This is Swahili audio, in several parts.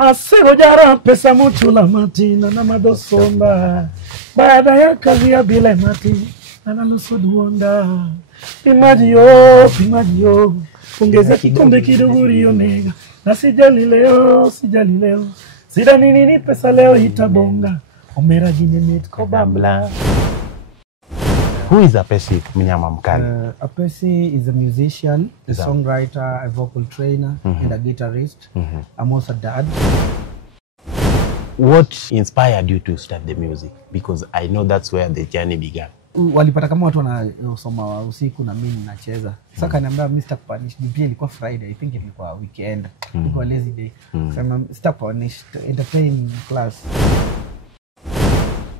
Asero jara pesa muchula matina na madosonda. Baada ya kazi ya bile mati analoso duonda. Pimadio. Ongeza kikombe kidogo rionega. Na sijali leo. Sida nini pesa leo itabonga. Omera jine mitko bambla. Who is Apesi Mnyama Mkali? Apesi is a musician, a songwriter, a vocal trainer, and a guitarist. I'm also a dad. What inspired you to start the music? Because I know that's where the journey began. Walipata kama watu wanasoma usiku na mimi nacheza. Sasa kaniambia Mr. Punish, pia ilikuwa Friday, I think ilikuwa weekend. Ilikuwa lazy day. So Mr. Punish entertain class.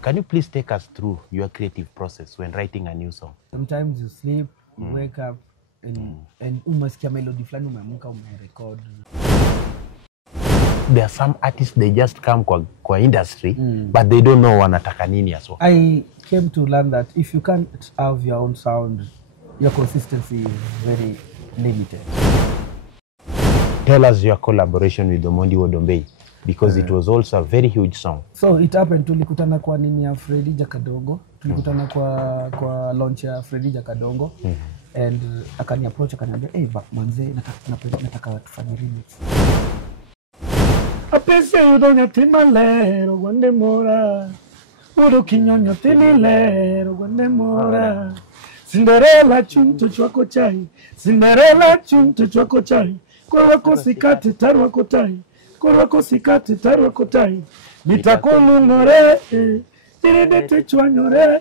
Can you please take us through your creative process when writing a new song? Sometimes you sleep, you wake up, and umasikia melody flani umeamka umerecord. There are some artists, they just come kwa industry, but they don't know wanataka nini as well. I came to learn that if you can't have your own sound, your consistency is very limited. Tell us your collaboration with Omondi Odombei, because it was also a very huge song. So it happened, tulikutana kwa nini ya Freddy Jakadongo, tulikutana kwa launch ya Freddy Jakadongo, and akani approach akaniambia, hey manze, nataka tufanye remix. Apesi udonya timalero gwande mora. Udo kinyonya tinilero gwande mora. Cinderella chunto chwako chai. Cinderella chunto chwako chai. Kwa wako sikati taru wako tai. Kwa wako sikati taru wako tai. Nitakulungore. Tiridete chwanyore.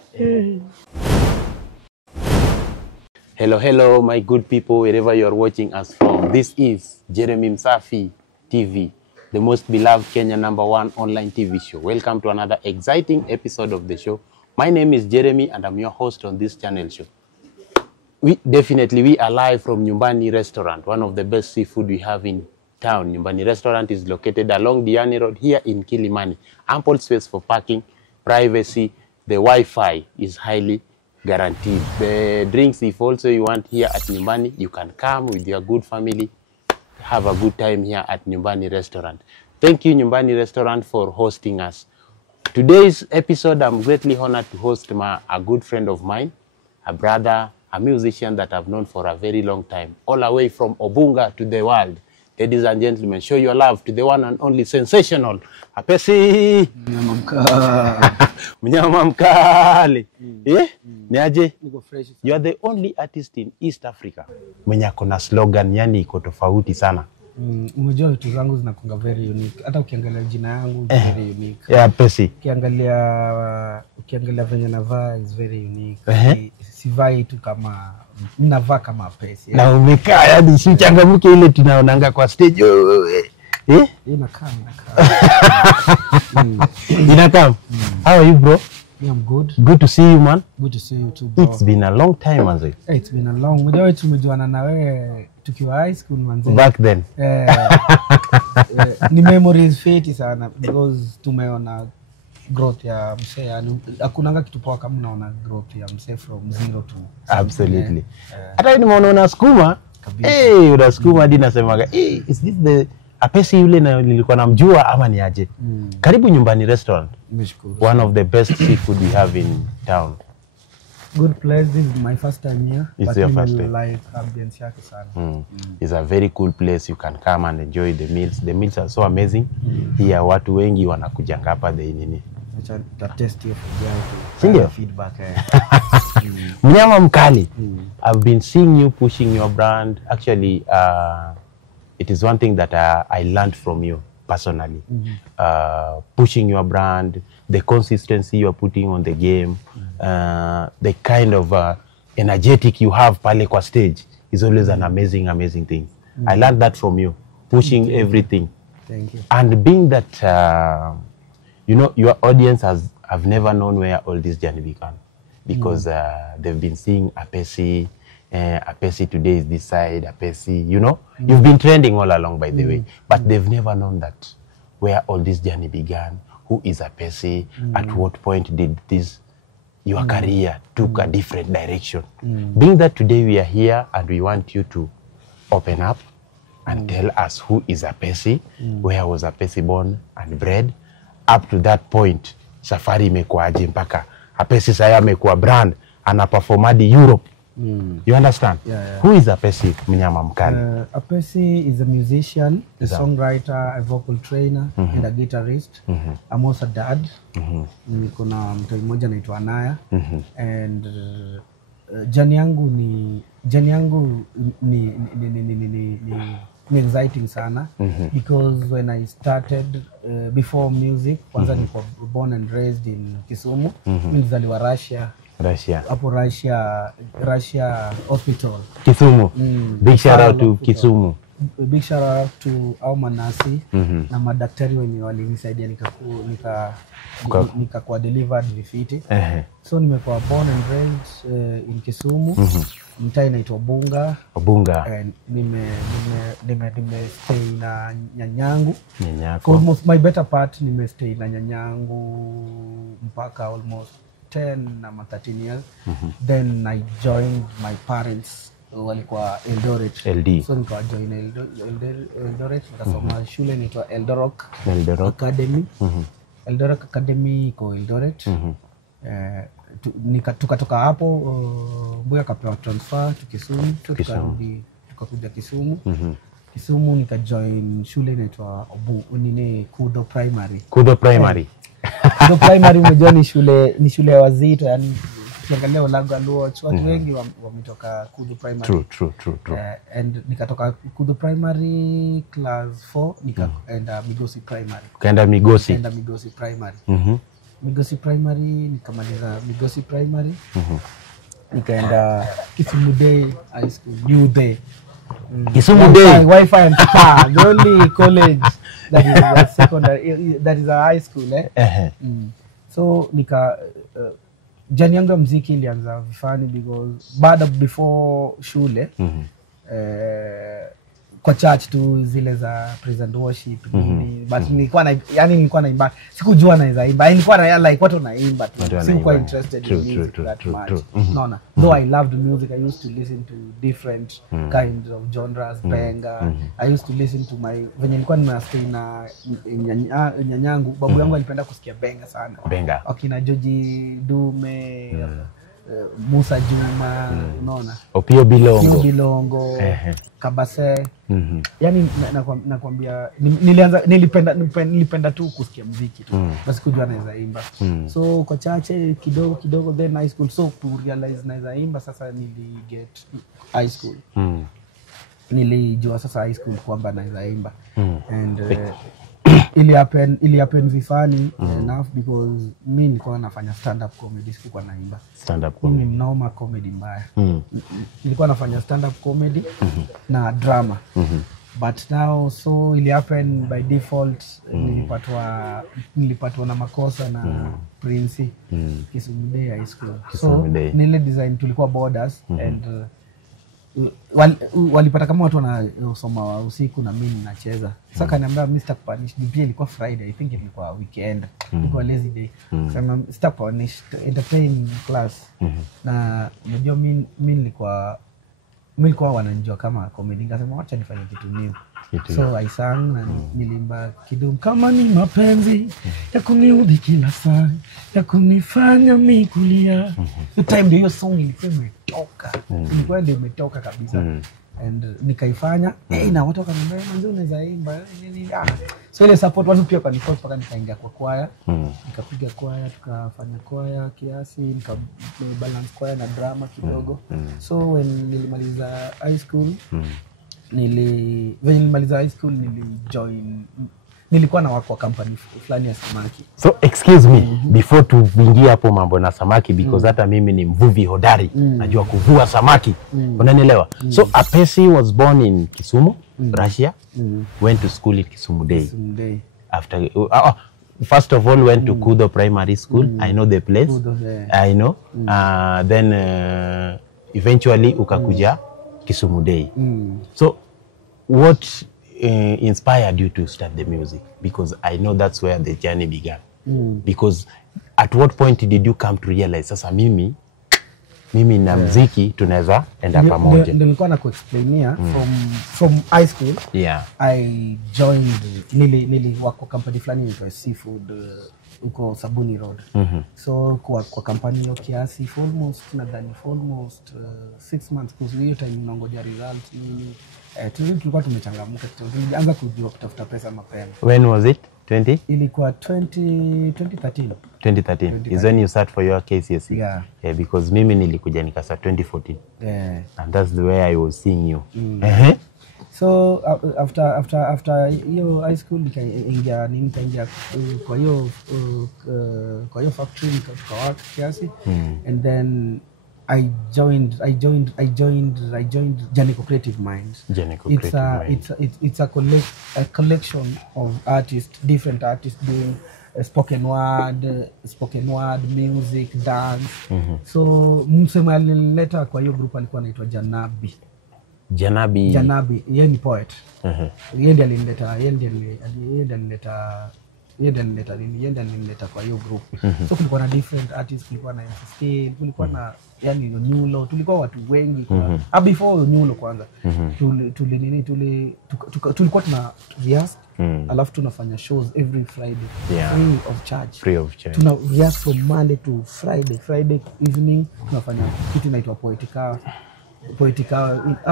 Hello, my good people, wherever you are watching us from. This is Jeremy Msafi TV, the most beloved Kenya #1 online TV show. Welcome to another exciting episode of the show. My name is Jeremy and I'm your host on this channel show. We are live from Nyumbani Restaurant, one of the best seafood we have in town. Nyumbani Restaurant is located along Diani Road here in Kilimani. Ample space for parking, privacy, the Wi-Fi is highly guaranteed. The drinks, if also you want here at Nyumbani, you can come with your good family, have a good time here at Nyumbani Restaurant. Thank you, Nyumbani Restaurant, for hosting us. Today's episode, I'm greatly honored to host a good friend of mine, a brother, a musician that I've known for a very long time, all the way from Obunga to the world. Ladies and gentlemen, show your love to the one and only sensational Apesi Mnyama Mkali. Niaje? You are the only artist in East Africa mwenye ako na slogan yani iko tofauti sana. Umejua vitu zangu zinakuanga very unique. Hata ukiangalia jina yangu very unique. Yeah, Apesi. Ukiangalia venye navaa is very unique. Sivai tu kama ninavaa kama Apesi. Na umekaa yani si changamuke ile tunaonanga kwa stage. Inakaa. Inakam. How are you, bro? Yeah, I'm good. Good to see you, man. Good to see you too, bro. It's been a long time, manze. It's been a long. Mjua tumejuana na wewe tukiwa high school, manze. Back then. Ni memories fiti sana because tumeona growth ya msee, yani hakunanga kitu poa kama unaona growth ya msee from zero to absolutely. Hata nimeona unasukuma. Unasukuma hadi nasemaga, is this the Apesi yule na nilikuwa namjua ama ni aje? Karibu Nyumbani Restaurant. One of the best seafood we have in town. Good place. This is my first time here. It's your first time. Like ambience yake sana. It's a very cool place. You can come and enjoy the meals. The meals are so amazing. Here watu wengi wanakujanga hapa the nini. That taste of the feedback. Mnyama Mkali. I've been seeing you pushing your brand. Actually, it is one thing that I learned from you personally. Pushing your brand, the consistency you are putting on the game, the kind of energetic you have pale kwa stage is always an amazing thing. I learned that from you, pushing everything. Thank you. And being that, you know, your audience have never known where all this journey began, because they've been seeing Apesi. Apesi today is this side, Apesi, you know, you've been trending all along, by the way, but they've never known that where all this journey began, who is Apesi, at what point did your career took a different direction. Being that today we are here and we want you to open up, and tell us who is Apesi, where was Apesi born and bred. Up to that point, safari imekuaje mpaka Apesi sasa amekuwa brand, anaperform hadi Europe. You understand? Yeah. Who is Apesi Mnyama Mkali? Apesi is a musician, a songwriter, a vocal trainer, and a guitarist. I'm also a dad. Niko na mtu mmoja anaitwa Anaya. And jani yangu ni exciting sana because when I started before music, kwanza niko born and raised in Kisumu. Nilizaliwa Russia. Hapo Russia Hospital. Kisumu. Big shout out to Kisumu. Big shout out to au manasi na madaktari wenye walinisaidia nikakuwa delivered vifiti. So nimekuwa born and raised in Kisumu. Mtaa inaitwa Bunga. And nime stay na nyanyangu. Almost my better part nime stay na nyanyangu mpaka almost 10 na 13 years. Then I joined my parents walikuwa Eldoret. LD. So nikawa join Eldoret nikasoma shule inaitwa Eldorok Academy. Eldorok Academy iko Eldoret. Tukatoka hapo Mbuya akapewa transfer to Kisumu. Tukakuja Kisumu. Kisumu nikajoin shule inaitwa Kudo Primary. Kudo Primary. Kudo Primary umejua ni shule ya wazito, yani ukiangalia Olanga Luoch watu wengi wametoka Kudo Primary. True. And nikatoka Kudo Primary class 4 nikaenda Migosi Primary. Kaenda Migosi Primary. Migosi Primary nikamaliza Migosi Primary. Nikaenda Kisumu Day High School, New Day. Kisumu Day Wi-Fi and Tata, the only college that is a secondary, that is a high school So jani yangu ya muziki ilianza vifani because before shule kwa church tu zile za praise and worship but nilikuwa naimba, sikujua naweza imba, nilikuwa na like watu naimba tu, sikuwa interested in music that much. Naona though I loved music, I used to listen to different kinds of genres, benga. I used to listen to when nilikuwa stay na nyanyangu, babu yangu alipenda kusikia benga sana. Akina Joji Dume, Musa Juma, unaona? Opio Bilongo, Kabase. Yani nakwambia nilipenda tu kusikia muziki tu. Na sikujua naweza imba. So kwa chache kidogo then high school, so to realize naweza imba sasa get high school. Nilijua sasa high school kwamba naweza imba. And ili happen vifani enough because mimi nilikuwa nafanya stand up comedy, sikuwa naimba. Mimi ni noma comedy mbaya. Nilikuwa nafanya stand up comedy na drama. But now so ili happen by default. Nilipatwa na makosa na Prince Kisumu Day High School. So nile design tulikuwa borders and walipata kama watu wanasoma usiku na mimi nacheza. Sasa kaniambia Mr. Punish, pia ilikuwa Friday, I think ilikuwa weekend. Ilikuwa lazy day. Sasa Mr. Punish entertain class. Na unajua mimi nilikuwa wananijua kama comedy, nikasema acha nifanye kitu new. So I sang na nilimba kidogo kama ni mapenzi ya kuniudhi kila saa, ya kunifanya mimi kulia. The time hiyo song ilikuwa imetoka kabisa. And nikaifanya na watu wakaniambia manzi unaweza imba nini. So ile support watu pia kanipot paka nikaingia kwa kwaya. Nikapiga kwaya, tukafanya kwaya kiasi, nikabalance kwaya na drama kidogo. So when nilimaliza high school nilikuwa na wako company fulani ya samaki. So excuse me before tuingie hapo mambo na samaki because hata mimi ni mvuvi hodari, najua kuvua samaki. Unanielewa? So Apesi was born in Kisumu, Russia. Went to school in Kisumu Day. After first of all went to Kudo Primary School. I know the place. I know. Then eventually ukakuja Kisumu Day. So what inspired you to start the music? Because I know that's where the journey began. Because at what point did you come to realize sasa mimi mimi na muziki tunaweza enda pamoja. Ndio nilikuwa nakuexplainia from high school. Yeah. I joined nili work kwa company fulani inaitwa Seafood uko Sabuni Road. So kwa company hiyo kiasi for almost 6 months because hiyo time nongoja result nini. Tulikuwa tumechangamuka, tulianza kujua kutafuta pesa mapema. When was it? 20? Ilikuwa 2013. 2013 is when you start for your KCSE. Yeah. Yeah, because mimi nilikuja nikasa 2014. Yeah. And that's the way I was seeing you. So after hiyo high school nikaingia kwa hiyo factory nikawork kiasi and then I joined Janico Creative Minds. It's a collection of artists, different artists doing spoken word, music, dance. So msema alileta kwa hiyo group alikuwa anaitwa Janabi, yeye ni poet. Yeye ndiye alinileta kwa hiyo group. So kulikuwa na different artists, kulikuwa na MC, kulikuwa na yani Nyulo, tulikuwa watu wengi kwa before Nyulo kwanza. Tulikuwa tuna rehearse, alafu tunafanya shows every Friday, free of charge. Tuna rehearse from Monday to Friday evening tunafanya kitu inaitwa Poetica.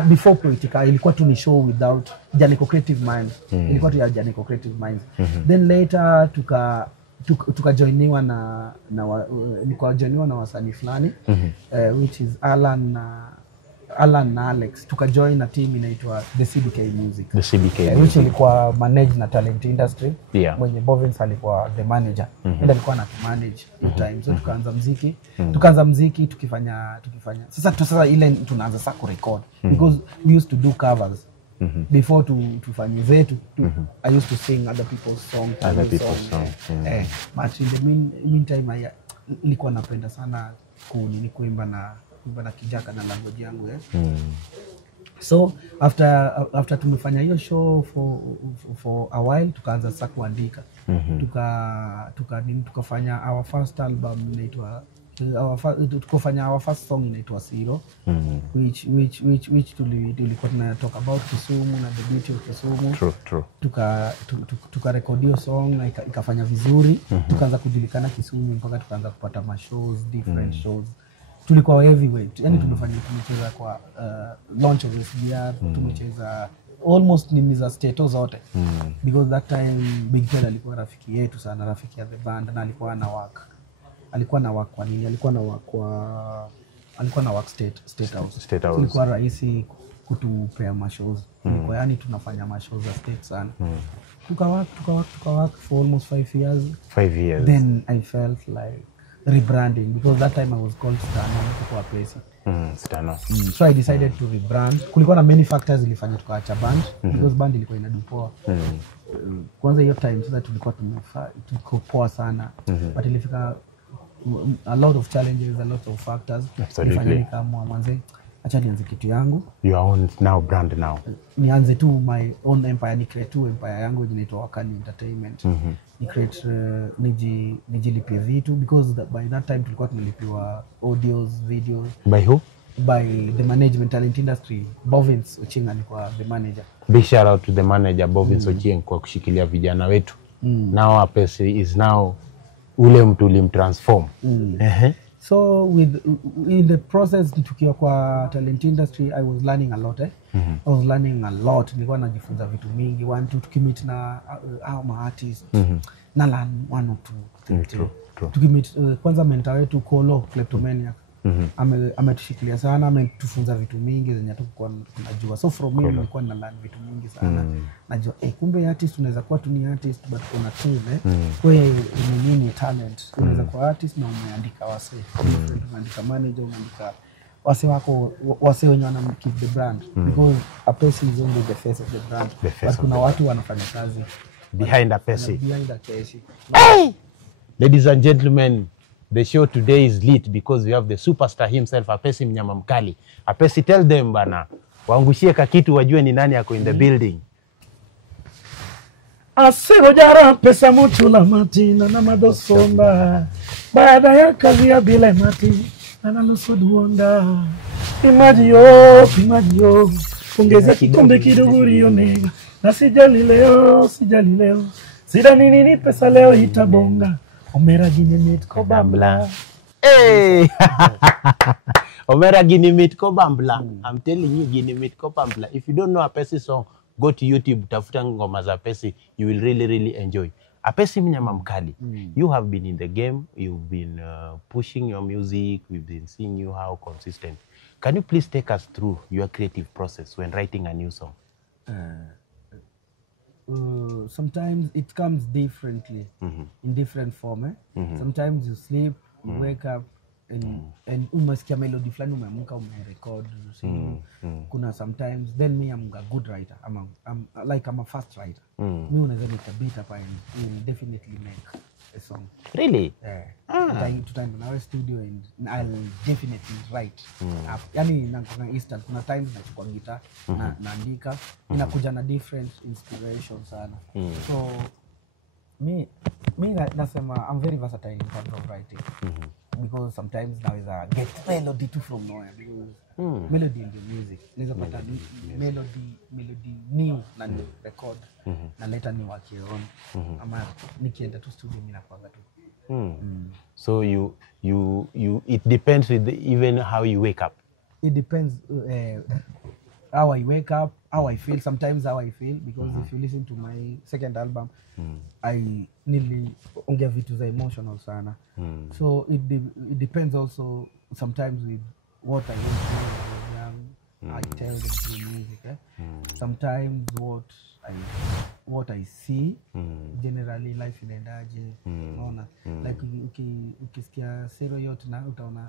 Before Poetica ilikuwa tu ni show without Janico Creative Minds. Ilikuwa tu ya Janico Creative Minds. Then later tukajoiniwa na wasanii fulani which is Alan na Alex. Tukajoin na team inaitwa The CBK Music. Which ilikuwa manage na Talent Industry. Mwenye Bovins alikuwa the manager. Ndio alikuwa na manage in time. So tukaanza muziki tukifanya sasa ile tunaanza sasa kurecord because we used to do covers. Before tufanye zetu I used to sing other people's songs. But in the meantime nilikuwa napenda sana kuimba na kijaka na language yangu So after tumefanya hiyo show for a while tukaanza sasa kuandika. Tukafanya our first album inaitwa tukafanya our first song inaitwa Zero, which tulikuwa tuna talk about Kisumu na the beauty of Kisumu. True. Tukarekodi hiyo song na ikafanya vizuri. Tukaanza kujulikana Kisumu mpaka tukaanza kupata shows, different shows. Tulikuwa heavyweight, yani tumecheza kwa launch of SDR, tumecheza almost ni za state zote because that time Big Tel alikuwa rafiki yetu sana, rafiki ya the band, na alikuwa na work kwa nini, alikuwa na work state house. Ilikuwa rahisi kutupea mashows. Kwa yani tunafanya mashows za state sana. Tukawork for almost 5 years. Then I felt like rebranding because that time I was called Stano. So I decided to rebrand. Kulikuwa na many factors ilifanya tukaacha band because band ilikuwa inadupoa. Kwanza hiyo time sasa tulikuwa tuko poa sana. But ilifika a lot of challenges, a lot of factors. Ilifanya kama mwanzo acha nianze kitu yangu. Your own now brand now. Nianze tu my own empire, ni create tu empire yangu inaitwa Wakani Entertainment. Ni create nijilipie vitu because by that time tulikuwa tunalipiwa audios, videos. By who? By the management, Talent Industry. Bovins Ochinga alikuwa the manager. Big shout out to the manager Bovins Ochinga kwa kushikilia vijana wetu. Now Apesi is now ule mtu ulimtransform. So in the process tukiwa kwa Talent Industry I was learning a lot. Nilikuwa najifunza vitu mingi. Tukimit na ma artists na learn one or two. True. Tukimit kwanza mentor wetu Kolo Kleptomania ametushikilia sana, ametufunza vitu mingi zenye hatukuwa tunajua. So from me nilikuwa na learn vitu mingi sana. Najua kumbe artist unaweza kuwa tu ni artist but kuna tool wewe ni talent. Unaweza kuwa artist na umeandika wasee. Unaandika manager, unaandika wasee wako, wasee wenye wana keep the brand because Apesi is only the face of the brand. But kuna watu wanafanya kazi behind Apesi. Hey! Ladies and gentlemen, the show today is lit because we have the superstar himself, Apesi Mnyama Mkali. Apesi, tell them bana, waangushie kakitu wajue ni nani yako in the building. Asero jara pesa muchula matina na madosomba. Baada ya kazi ya bile mati, analoso duonda. Pimaji yo, ongeza kikombe kidogo rione. Na sijali leo, sida nini pesa leo itabonga. Omera gini meet ko bambla. Hey! Omera gini meet ko bambla. I'm telling you, gini meet ko bambla. If you don't know Apesi song, go to YouTube, tafuta ngoma za Apesi. You will really enjoy. Apesi mnyama mkali. You have been in the game. You've been pushing your music. We've been seeing you how consistent. Can you please take us through your creative process when writing a new song? Sometimes it comes differently, in different form. Sometimes you sleep, you wake up, and umasikia melody flani umeamka umerecord. Kuna sometimes, then me I'm a good writer. I'm a fast writer. Me unaweza nika beat up and will definitely make a song. Really? Time in our studio and I'll definitely write. Yani kuna instant, kuna times nachukua guitar naandika inakuja na different inspiration sana. So me nasema I'm very versatile in terms of writing. Because sometimes naweza get melody too from nowhere because melody in the music. Naweza pata melody new na record na later ni work on. Ama nikienda tu studio mimi nakwanga tu. So you it depends with even how you wake up. It depends how I wake up, how I feel, sometimes how I feel, because if you listen to my second album, I nearly ongea vitu za emotional sana. So it depends also sometimes with what I want to do. I tell them through music. Sometimes what I see, generally life inaendaje, unaona. Like ukisikia Sero yote na utaona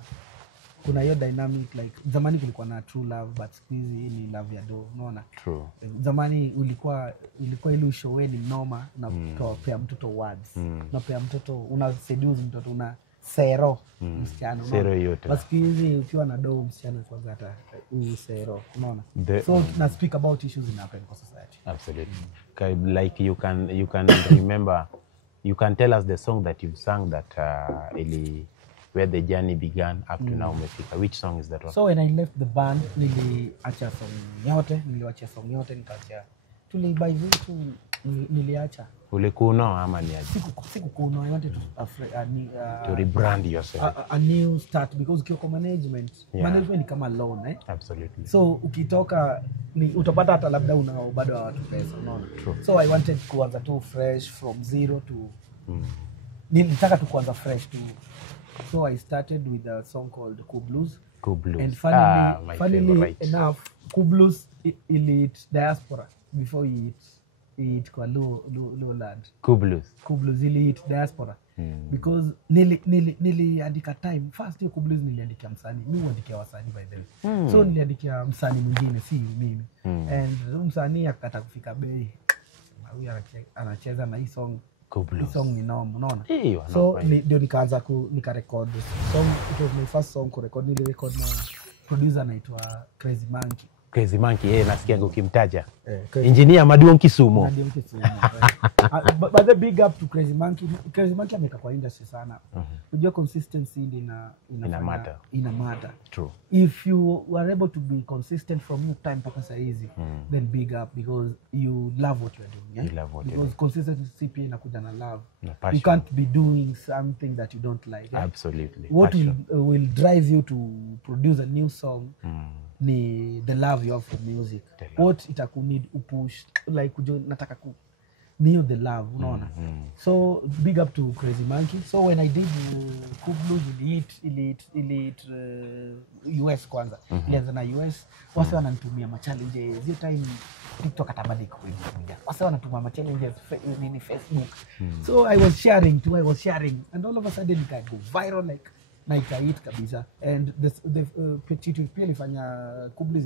kuna hiyo dynamic, like zamani kulikuwa na true love but siku hizi ni love ya do, unaona. True. Zamani ulikuwa ile ushoweni noma na kupea mtoto words. Unapea mtoto, una seduce mtoto, una sero msichana, Sero yote. But siku hizi ukiwa na do msichana kwanza hata sero, unaona. So na speak about issues in happen kwa society. Absolutely. Like you can remember, you can tell us the song that you've sung that where the journey began up to now umefika. Which song is that one? So when I left the band, niliacha song yote nikaacha. Tulibai vitu niliacha. Ulikuno ama ni aje? Sikukuno. I wanted to rebrand yourself. A new start, because ukiwa management ni kama loan, Absolutely. So ukitoka utapata hata labda unao bado watu pesa, unaona. So I wanted kuanza tu fresh from zero to nilitaka tu kuanza fresh to. So I started with a song called Cool Blues. And funnily enough, Cool Blues elite diaspora before it kwa lowland. Cool Blues elite diaspora. Because niliandika time first hiyo Cool Blues niliandikia msanii. Mimi huandikia wasanii by the way. So niliandikia msanii mwingine, si mimi. And msanii akataka kufika bei. Huyu anacheza na hii song. Hii song ni noma, unaona. So ndio nikaanza nika-record song. It was my first song ku-record. Nili-record na producer anaitwa Crazy Monkey, nasikia ukimtaja. Engineer Maduong Kisumo. But the big up to Crazy Monkey. Crazy Monkey ameka kwa industry sana. Unajua consistency ina matter. True. If you were able to be consistent from your time mpaka saa hizi, then big up, because you love what you are doing. You love what you're doing. Because consistency pia inakuja na love. Passion. You can't be doing something that you don't like. Absolutely. What will drive you to produce a new song ni the love you have for music. What itakunid upush, like nataka ni the love, unaona. So big up to Crazy Monkey. So when I did Cool Blues, elite US kwanza. Ilianza na US. Wase wananitumia challenges. Hiyo time TikTok atabadilika kuingia. Wase wanatumia challenges ni Facebook. So I was sharing, and all of a sudden it go viral, like na ikahit kabisa. And the petition pia ilifanya Cool Blues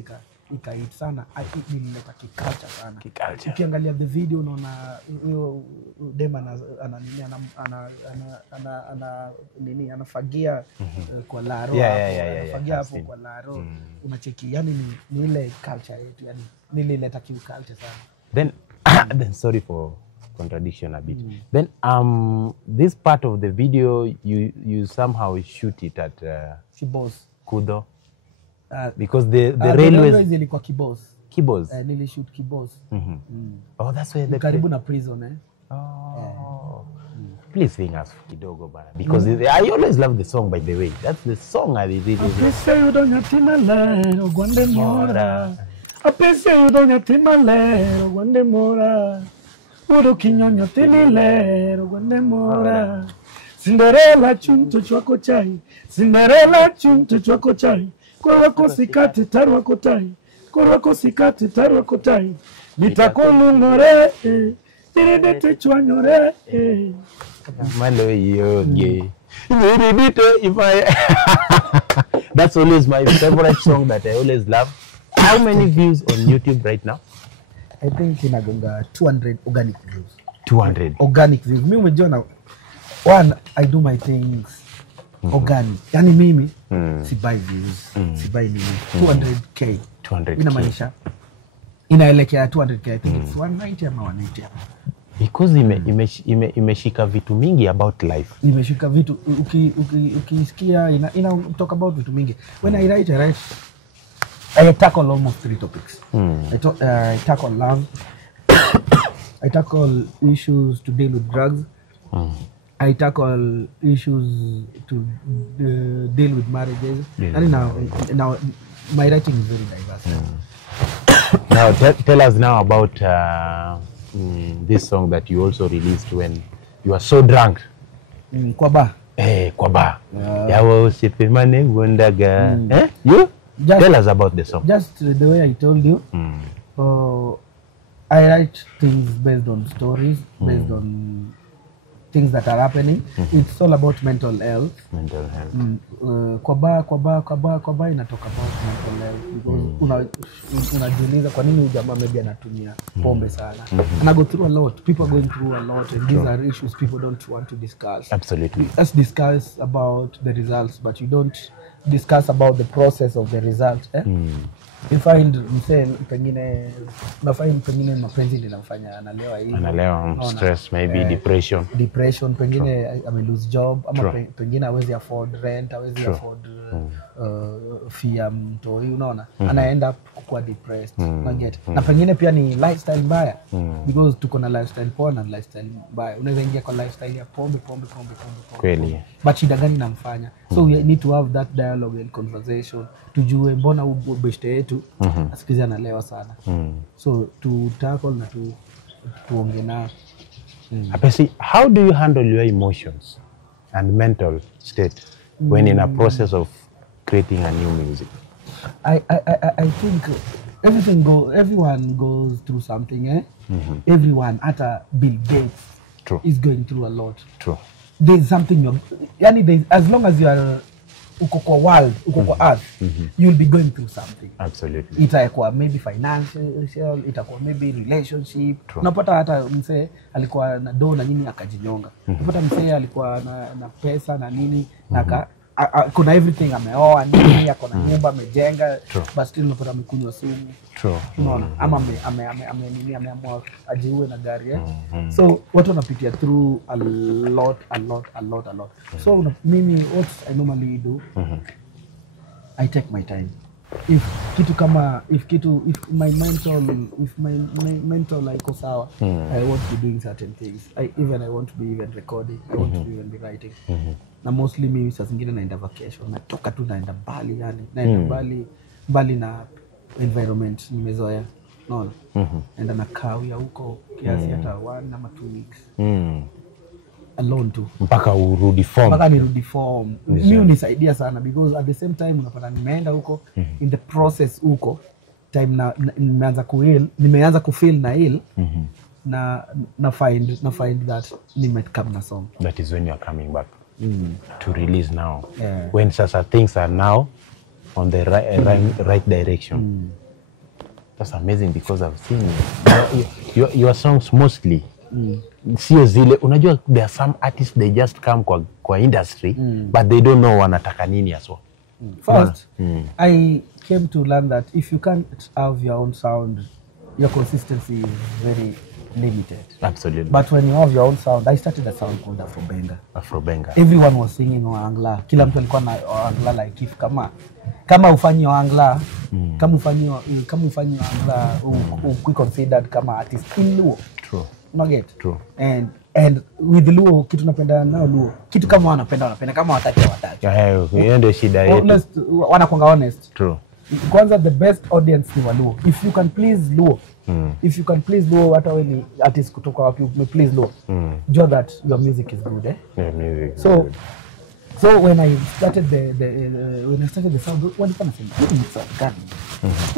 ikahit sana. Ilileta kiculture sana. Ukiangalia the video unaona huyo dem anafagia kwa laro, anafagia hapo kwa laro. Unacheki, yani ni ile culture yetu, yani nilileta culture sana. Then sorry for contradiction a bit. Then this part of the video you somehow shoot it at Kibos. Kudo. Because the railways ilikuwa Kibos. Kibos. Nilishoot Kibos. Oh, that's where the karibu na prison Please sing us kidogo bana, because I always love the song, by the way. That's the song I really love. Apese udonyatima lero gwande mora. Apese udonyatima lero gwande mora. Uro kinyonyo tini lero gwande mora. Cinderella chunto chwako chai. Cinderella chunto chwako chai. Kwa wako sikati taru wako tai. Kwa wako sikati taru wako tai. Nitakulungore. Nirindete chwanyore. Malo yoge. That's always my favorite song that I always love. How many views on YouTube right now? I think inagonga 200 organic views. 200 organic views. Mimi umejona, one, I do my things organic. Yani mimi si buy views, si buy nini. 200k. 200k. Inamaanisha inaelekea 200k. I think it's 190 ama 180. Because imeshika vitu mingi about life. Imeshika vitu ukisikia ina talk about vitu mingi. When I write I tackle almost 3 topics. I tackle love. I tackle issues to deal with drugs. I tackle issues to deal with marriages. And now my writing is very diverse. Now tell us now about this song that you also released when you are so drunk. Kwa bar. Kwa bar. Yawo sipimane wondaga. You? Tell us about the song. Just the way I told you. I write things based on stories, based on things that are happening. It's all about mental health. Mental health. Kwa bar inatoka about mental health because unajiuliza kwa nini ujamaa maybe anatumia pombe sana. And I go through a lot. People are going through a lot, and these are issues people don't want to discuss. Absolutely. Let's discuss about the results, but you don't discuss about the process of the result. You find pengine mapenzi ndio namfanya analewa hivi. Analewa, stress, maybe depression, pengine ame lose job ama pengine hawezi afford rent, hawezi afford fee ya mtoi, unaona. Ana end up kuwa depressed. Na pengine pia ni lifestyle mbaya, because tuko na lifestyle poa na lifestyle mbaya. Unaweza ingia kwa lifestyle ya pombe. Kweli. But shida gani namfanya? So we need to have that dialogue and conversation. Tujue mbona ubeshte yetu asikizi analewa sana. So to tackle na tuonge na. Apesi, how do you handle your emotions and mental state when in a process of creating a new music? I think everyone goes through something, Everyone, hata Bill Gates is going through a lot. True. There's something as long as you are uko kwa world, uko kwa earth, you'll be going through something. Absolutely. Itakuwa maybe financial, itakuwa maybe relationship. Unapata hata msee alikuwa na do na nini akajinyonga. Unapata msee alikuwa na pesa na nini kuna everything, ameoa nini, ako na nyumba amejenga, but still unapata amekunywa sumu. True. Unaona, ama ameamua ajiue na gari. So watu wanapitia through a lot. So mimi what I normally do, I take my time. If my mental like sawa, I want to be doing certain things. I want to be even recording, I want to even be writing. Na mostly mimi saa zingine naenda vacation, natoka tu naenda Bali, naenda Bali na environment nimezoea. Unaona? Naenda na kawia huko kiasi hata 1 ama 2 weeks. Alone tu. Mpaka nirudi form. Mimi unisaidia sana because at the same time unapata nimeenda huko, in the process huko time nimeanza kufeel na ill, na find that nimekam na song. That is when you are coming back to release now. When sasa things are now on the right direction. That's amazing because I've seen your songs mostly. Sio zile, unajua there are some artists they just come kwa industry but they don't know wanataka nini as well. First, I came to learn that if you can't have your own sound, your consistency is very limited. Absolutely. But when you have your own sound, I started a sound called Afrobenga. Afrobenga. Everyone was singing Oangla. Kila mtu alikuwa na Oangla like if kama ufanyi Oangla, kama ufanyi Oangla, we considered kama artist in Luo. True. Not get. True. And with Luo, kitu napenda nao Luo. Kitu kama wanapenda kama wataki. Hiyo ndio shida yetu. Honest, wanakuanga honest. True. Kwanza the best audience ni Waluo. If you can please Luo, if you can please Luo, hata wewe ni artist kutoka wapi, please Luo. Jua that your music is good, eh? Yeah, music. So when I started the sound, walikuwa nasema ni sound gani?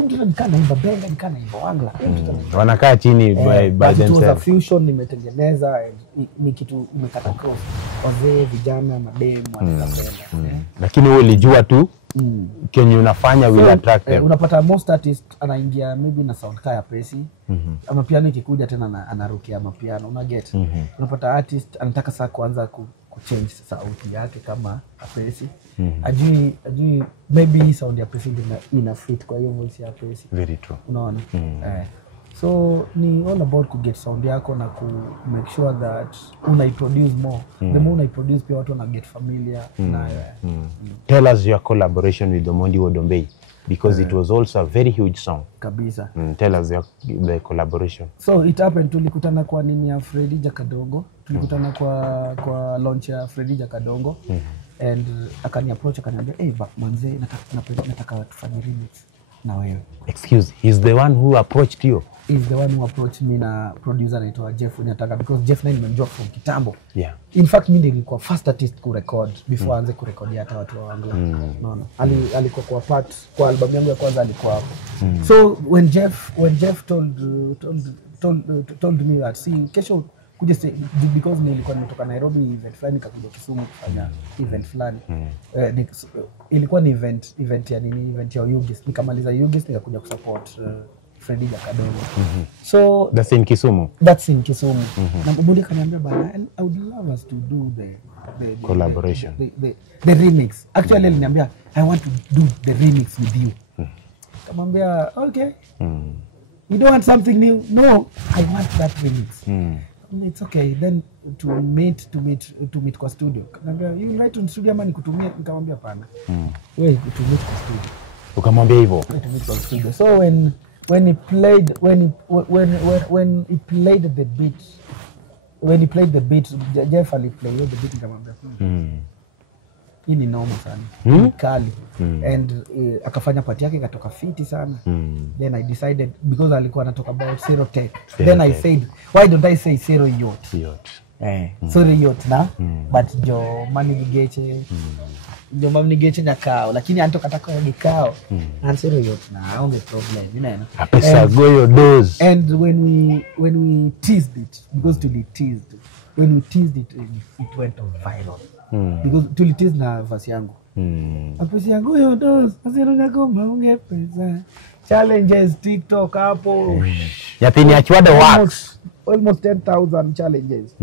Mtu nikana imba benga, nikana imba Oangla. Wanakaa chini by themselves. It was a fusion nimetengeneza, ni kitu imekata cross. Wazee, vijana, mademu wanapenda. Lakini wewe ulijua tu kenye unafanya will attract them. Unapata most artist anaingia maybe na sound kaya Pressy. Ama piano ikikuja tena anarukia mapiano, una get. Unapata artist anataka sasa kuanza kuchange sauti yake kama Pressy. Ajui maybe sound ya Pressy ina fit kwa hiyo voice ya Pressy. Very true. Unaona? So ni all about to get sound yako na ku make sure that unaiproduce more. The more unaiproduce pia watu wana get familiar na Tell us your collaboration with Omondi Wodombey, because it was also a very huge song. Kabisa. Tell us the collaboration. So it happened, tulikutana kwa nini ya Freddy Jakadongo. Tulikutana kwa launch ya Freddy Jakadongo. And akani approach akaniambia, "Hey, manze nataka tufanye remix na wewe." Excuse, he's the one who approached you? Is the one who approached me na producer anaitwa Jeff Nyataka, because Jeff na nimemjua from kitambo. Yeah. In fact mimi nilikuwa first artist ku record before aanze ku record hata watu wa Oangla. Unaona? Alikuwa kwa part kwa album yangu ya kwanza alikuwa hapo. So when Jeff told me that, see kesho kuja because nilikuwa nimetoka Nairobi event fulani nikakuja Kisumu kufanya event fulani. Ilikuwa ni event ya nini, event ya Yugis. Nikamaliza Yugis nikakuja kusupport Freddy Jakadongo. So that's in Kisumu. That's in Kisumu. Na Omondi kaniambia bana, I would love us to do the collaboration. The remix. Actually aliniambia I want to do the remix with you. Kamwambia okay. You don't want something new? No, I want that remix. It's okay. Then to meet kwa studio. Kamwambia you write on studio ama nikutumie? Nikamwambia pana. Wewe to meet kwa studio. Ukamwambia hivyo? To meet kwa studio. So when he played the beat, Jeff aliplay the beat nikamwambia. Hii ni noma sana. Ni kali. And akafanya part yake ikatoka fiti sana. Then I decided, because alikuwa anatoka about Zero Tech. Then I said, why don't I say Zero Yacht? Zero Yacht na but Jo Mani Geche Nyakao, lakini anatoka taka ya Gikao. And Zero Yacht na aonge problem, you know. Apesa goyo doze. And when we teased it, because when we teased it, it went viral. Because tulitiz na verse yangu. Apesi yangu yo dos, asero nyako maunge pesa. Challenges TikTok hapo. Yapini achwada wax. Almost 10,000 challenges.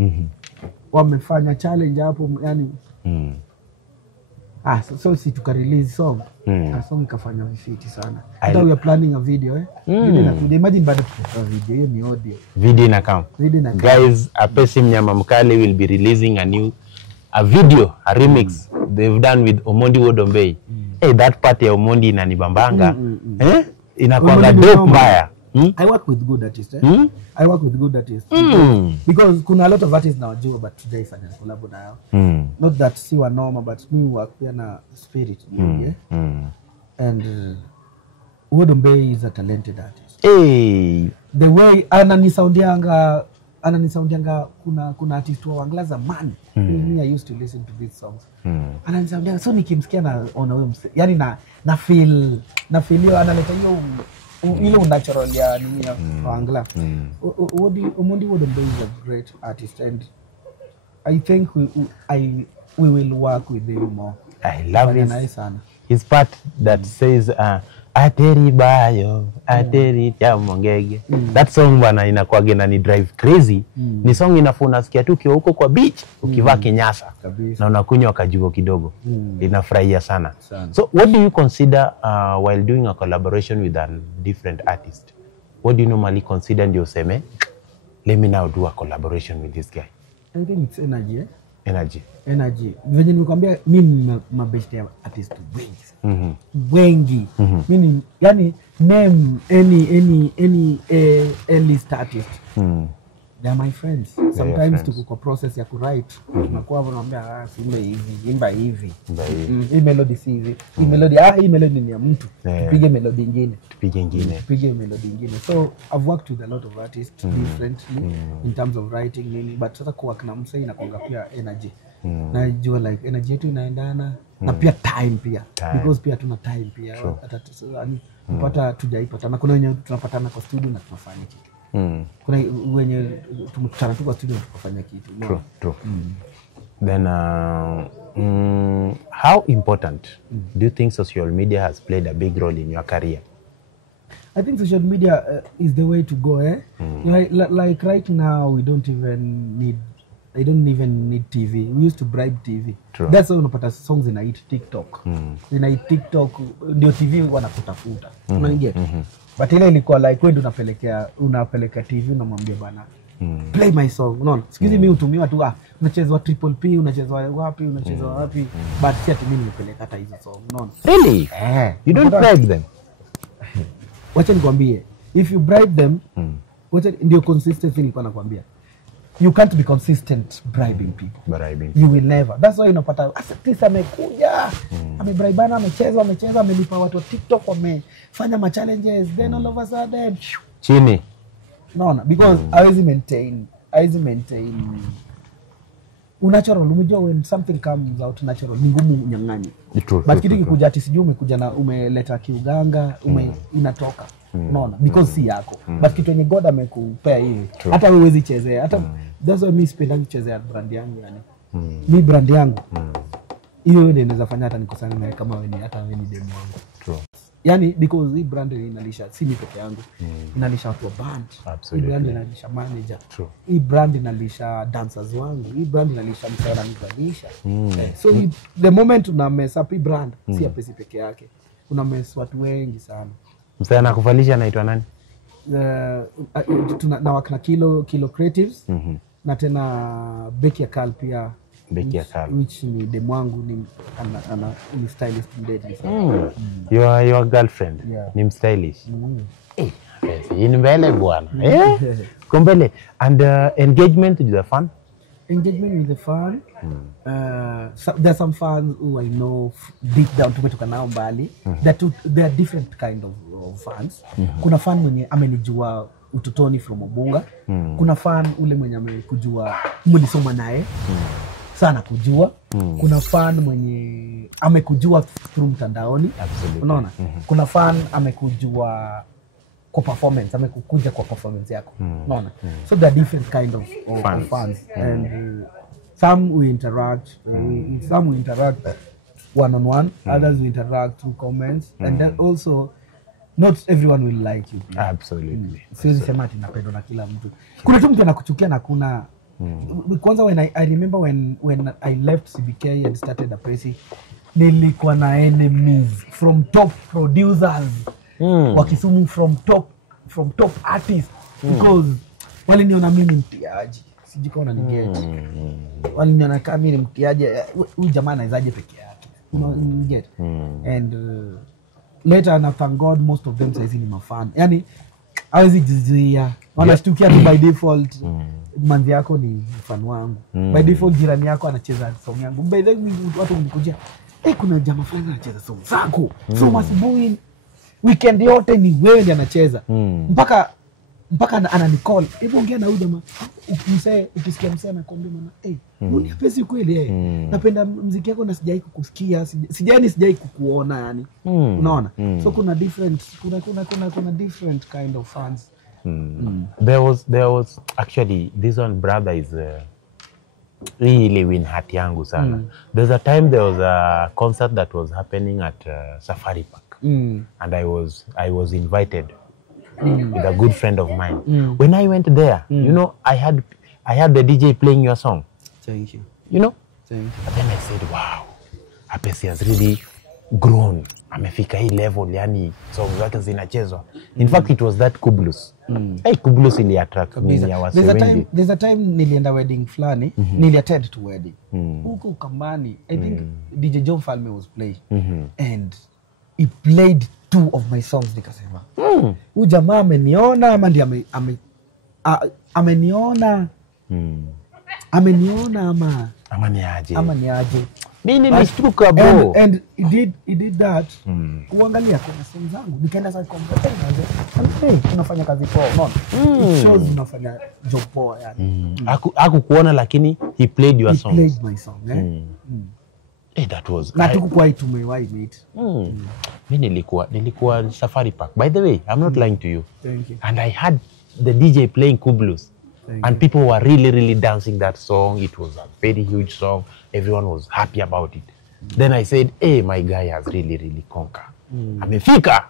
Wamefanya challenge hapo yani. So si tuka release song. Song ikafanya vifiti sana. Hata we are planning a video Video na imagine bado tuko video, hiyo ni audio. Video na come. Guys, Apesi Mnyama Mkali will be releasing a video, a remix they've done with Omondi Wodombey. Hey, that part ya Omondi inanibambanga. Inakuanga dope mbaya. I work with good artists. I work with good artists. Because kuna a lot of artists nawajua, but today is a collab na not that si wa normal, but me work pia na spirit. And Wodombey is a talented artist. Hey, the way ananisoundianga kuna artist wa Oangla zamani. Me I used to listen to these songs. Ananisoundianga, so nikimsikia na ona wewe yani na feel hiyo analeta hiyo ile unnatural ya nini ya Oangla. Omondi Wodombey is a great artist, and I think we will work with him more. I love his part that says Ateri bayo, ateri chamongege. That song bana inakuage na ni drive crazy. Ni song inafuna sikia tu ukiwa huko kwa beach, ukivaa kinyasa na unakunywa kajivo kidogo. Inafurahia sana. So what do you consider while doing a collaboration with a different artist? What do you normally consider ndio useme let me now do a collaboration with this guy? I think it's energy, eh? Energy. Venye nimekwambia mimi mabest artist wengi. Wengi. Mimi yani name any list artist. They are my friends. Sometimes tuko kwa process ya kuwrite. Tunakuwa tunaambia simba hivi, imba hivi. Hii melody si hivi. Hii melody hii melody ni ya mtu. Tupige melody nyingine. Tupige melody nyingine. So I've worked with a lot of artists differently in terms of writing nini, but sasa kwa kuna msee inakonga pia energy. Na jua like energy yetu inaendana na pia time pia. Because pia tuna time pia. Hata yani kupata tujaipata na kuna wenye tunapatana kwa studio na tunafanya kitu. Kuna wenye tumekutana tu kwa studio tukafanya kitu. True. Then how important do you think social media has played a big role in your career? I think social media is the way to go, eh? Like right now I don't even need TV. We used to bribe TV. True. That's why unapata songs in TikTok. In TikTok ndio TV wanakutafuta. Unaingia. But ile ilikuwa like wewe unapeleka TV unamwambia bana play my song. Unaona? Sikizi mimi utumiwa tu unachezwa Triple P, unachezwa wapi, but si ati mimi nimepeleka hata hizo song. Unaona? Really? You don't bribe them? Wacha nikwambie, if you bribe them, wacha ndio consistency nilikuwa nakwambia. You can't be consistent bribing people. You will never. That's why unapata artist amekuja, amebribana, amecheza, amelipa watu wa TikTok, wamefanya ma challenges, then all of a sudden chini. No, because I always maintain unnatural. Umejua when something comes out natural ni ngumu unyang'anye. But kitu kikuja ati sijui umekuja na umeleta kiuganga, inatoka. Unaona? Because si yako. But kitu yenye God amekupea hivi. Hata wewe huwezi chezea. Hata that's why mimi sipendangi kuchezea brand yangu yani. Mimi brand yangu. Hiyo ndio inaweza fanya hata nikosane naye kama wewe hata wewe ni demo wangu. True. Yani because hii brand inalisha si mimi peke yangu. Inalisha watu wa band. Absolutely. Hii brand inalisha manager. True. Hii brand inalisha dancers wangu. Hii brand inalisha msanii ananizalisha. So the moment una mess up hii brand si ya pesa peke yake. Una mess watu wengi sana. Msanii anakuvalisha anaitwa nani? Na wakina Kilo Creatives. Na tena Becky Akal pia. Which ni demo wangu ni stylist mdedi sana. Your girlfriend ni stylish. Yes, in mbele bwana. Kumbele. And engagement with the fan? Engagement with the fan. There are some fans who I know deep down tumetoka nao mbali. There are different kind of fans. Kuna fan mwenye amenijua utotoni from Obunga. Kuna fan ule mwenye amekujua mlisoma naye. Sana kujua. Kuna fan mwenye amekujua through mtandaoni. Unaona? Kuna fan amekujua kwa performance, amekuja kwa performance yako. Unaona? So there are different kind of fans. And some we interact, one on one, others we interact through comments, and then also not everyone will like you. Absolutely. Siwezi sema ati napendwa na kila mtu. Kuna mtu anakuchukia na kuna kwanza when I remember when I left CBK and started Appreci, nilikuwa na enemies from top producers wa Kisumu, from top artists because waliniona mimi mtiaji, sijui kama unaniget. Waliniona kama mimi mtiaji, huyu jamaa anawezaje peke yake, get. And later and thank God most of them says ni mafan, yani hawezi jizuia, wanashtukia tu by default. Manzi yako ni fan wangu. By default jirani yako anacheza song yangu. By the way watu mkujia, kuna jamaa fulani anacheza song zako. So masubuhi weekend yote ni wewe ndiye anacheza. Mpaka ananicall. Hebu ongea na huyu jamaa. Ukisikia msee anakuambia maana, mbona pesi kweli napenda muziki yako na sijai kukusikia, sijai kukuona yani. Unaona? So kuna different kind of fans. There was actually this one brother is really win heart yangu sana. There's a time there was a concert that was happening at Safari Park, and I was invited with a good friend of mine. When I went there, you know, I had the DJ playing your song. Thank you. You know? Thank you. But then I said, wow, Appreci has really grown. Amefika hii level, yani songs zake zinachezwa. In fact, it was that Kublus Hey, Kubulus ili attract mimi ya wase wengi. There's a time nilienda wedding fulani, niliattend to wedding. Huko Ukambani, I think DJ John Falme was playing. And he played 2 of my songs nikasema. Huyu jamaa ameniona ama ndiye ameniona. Ameniona ama ni aje. Mimi nilishtuka bro. And he did that. Kuangalia kwa simu zangu. Nikaenda sasa kumwambia, unafanya kazi poa, unaona? It shows unafanya job poa yani. Hakukuona lakini he played your song. He played my song, Hey, that was. Na tukuwa tumewahi meet. Mimi nilikuwa Safari Park. By the way, I'm not lying to you. Thank you. And I had the DJ playing Kubulus. And people were really dancing that song. It was a very huge song. Everyone was happy about it. Then I said, hey, my guy has really conquered. Amefika.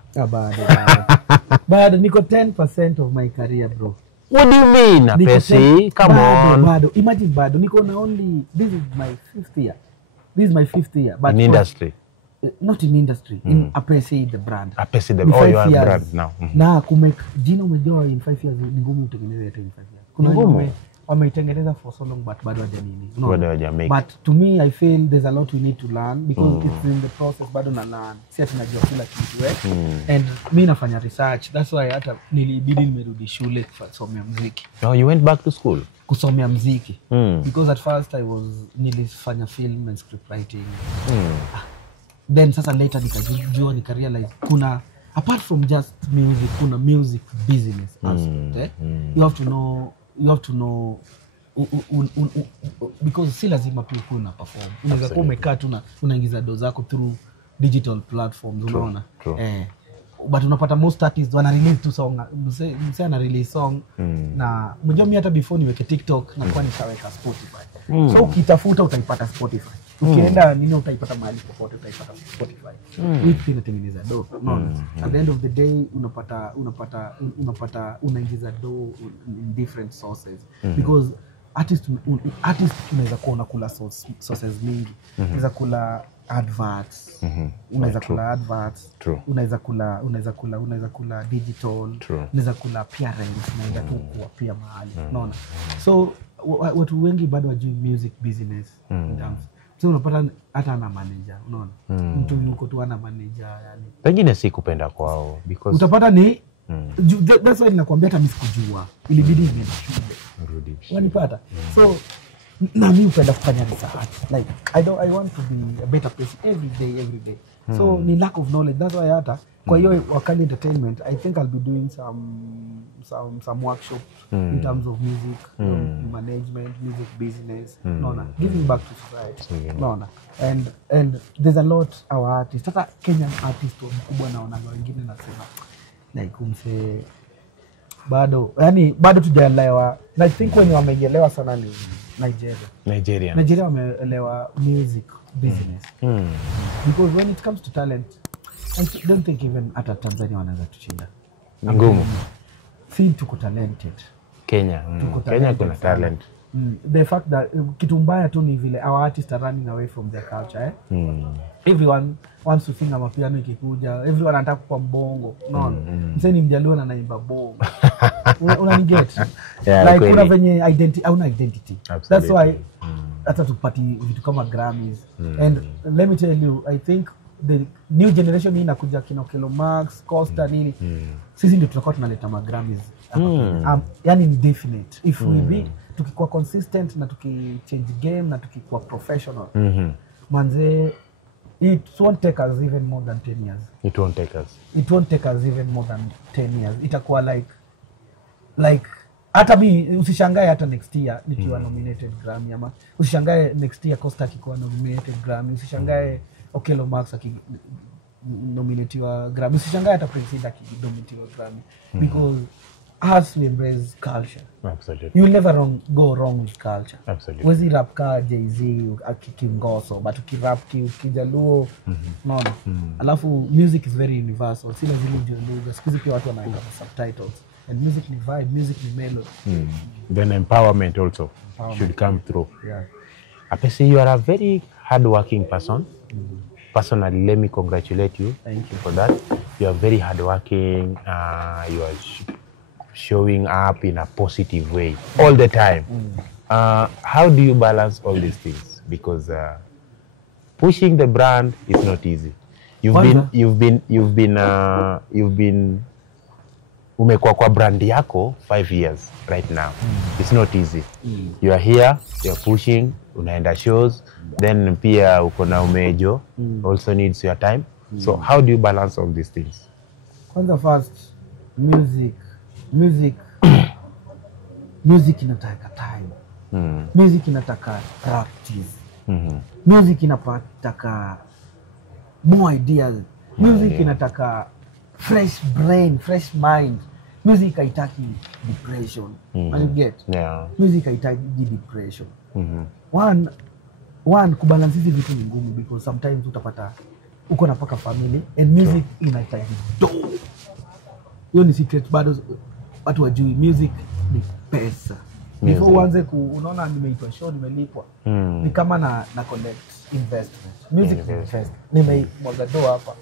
Bado niko 10% of my career, bro. What do you mean, Apesi? Come on. Bado. Imagine bado. Niko na only, this is my 5th year. This is my 5th year. But in industry? Not in industry. In Apesi, the brand. Apesi, the brand. Oh, you are a brand now. Na kumake jina umejua in 5 years ni ngumu utengeneze yetu in 5 years. Kuna ngumu. Wameitengeneza for so long but bado hajanini. Bado hajamake. But to me I feel there's a lot we need to learn because it's in the process bado na learn. Si ati najua kila kitu and mimi nafanya research. That's why hata nilibidi nimerudi shule kusomea muziki. No, you went back to school? Kusomea muziki. Because at first nilifanya film and script writing. Then sasa later nikarealize kuna apart from just music, kuna music business aspect. You have to know because si lazima tu kuna perform. Unaweza kuwa umekaa tu na unaingiza do zako through digital platforms, unaona? But unapata most artists wana release tu song, msee ana release song na mjomba mimi hata before niweke TikTok na kwa nikaweka Spotify. So ukitafuta utaipata Spotify. Ukienda nini utaipata mahali popote utaipata Spotify. Which inatengeneza do. No. At the end of the day unapata unaingiza do in different sources because artist unaweza kuwa unakula sources mingi. Unaweza kula adverts. Unaweza kula adverts. Unaweza kula digital. Unaweza kula appearance, unaweza tu kuwa pia mahali. Unaona? So watu wengi bado wajui music business. So unapata hata ana manager, unaona? Mtu yuko tu ana manager yani. Pengine si kupenda kwao because utapata ni that's why ninakwambia hata mimi sikujua. Ilibidi niende shule. Unanipata? So na mimi upenda kufanya research. Like I want to be a better person every day. So ni lack of knowledge. That's why hata kwa hiyo Wakali Entertainment I think I'll be doing some workshops in terms of music management, music business, giving back to society. And there's a lot our artists, hata Kenyan artists mkubwa naona wengine nasema like umse bado tujaelewa. I think when wameelewa sana ni Nigeria wameelewa music business. Because when it comes to talent I don't think even hata Tanzania wanaweza tushinda. Ngumu. Si tuko talented. Kenya kuna talent. The fact that kitu mbaya tu ni vile our artists are running away from their culture. Everyone wants to sing amapiano ikikuja. Everyone anataka kuwa mbongo. Unaona? Msanii Mjaluo na naimba bongo. Unaniget? Like kuna venye identity. That's why hata tupati vitu kama Grammys. And let me tell you, I think the new generation hii inakuja kina Kelo Max, Costa nini. Sisi ndio tutakuwa tunaleta Grammys. Yani ni definite. If we be tukikuwa consistent na tukichange game na tukikuwa professional. Manze it won't take us even more than 10 years. It won't take us even more than 10 years. Itakuwa like hata mimi usishangae hata next year nikiwa nominated Grammy ama usishangae next year Costa akikuwa nominated Grammy, usishangae Okelo Max nominatiwa Grammy, usishangae hata Prince Indah nominatiwa Grammy because us we embrace culture. Absolutely. You will never go wrong with culture. Absolutely. Wezi rap ka Jay-Z Kingoso but ukirap Kijaluo alafu music is very universal. Si lazima ndio lugha. Siku hizi pia watu wanaandika subtitles. And music ni vibe, music ni melody. Then empowerment also should come through. Yeah. Apesi, you are a very hardworking person. Personally, let me congratulate you. Thank you for that. You are very hardworking. showing up in a positive way all the time. How do you balance all these things? Because pushing the brand is not easy. You've been umekuwa kwa brand yako 5 years right now. It's not easy. You are here, you're pushing, unaenda shows, then pia uko na umejo, also needs your time. So how do you balance all these things? Kwanza first, music inataka time. Music inataka practice. Music inataka more ideas. Music inataka fresh brain, fresh mind. Music haitaki depression. You get? Yeah. Music haitaki depression. One kubalance hizi vitu ni ngumu because sometimes utapata uko na paka family and music inahitaji dough. Hiyo ni secret bado watu wajui, music ni pesa. Before uanze unaona nimeitwa show nimelipwa. Ni kama na connect investment. Music invest. Nimeimwaga dough hapa.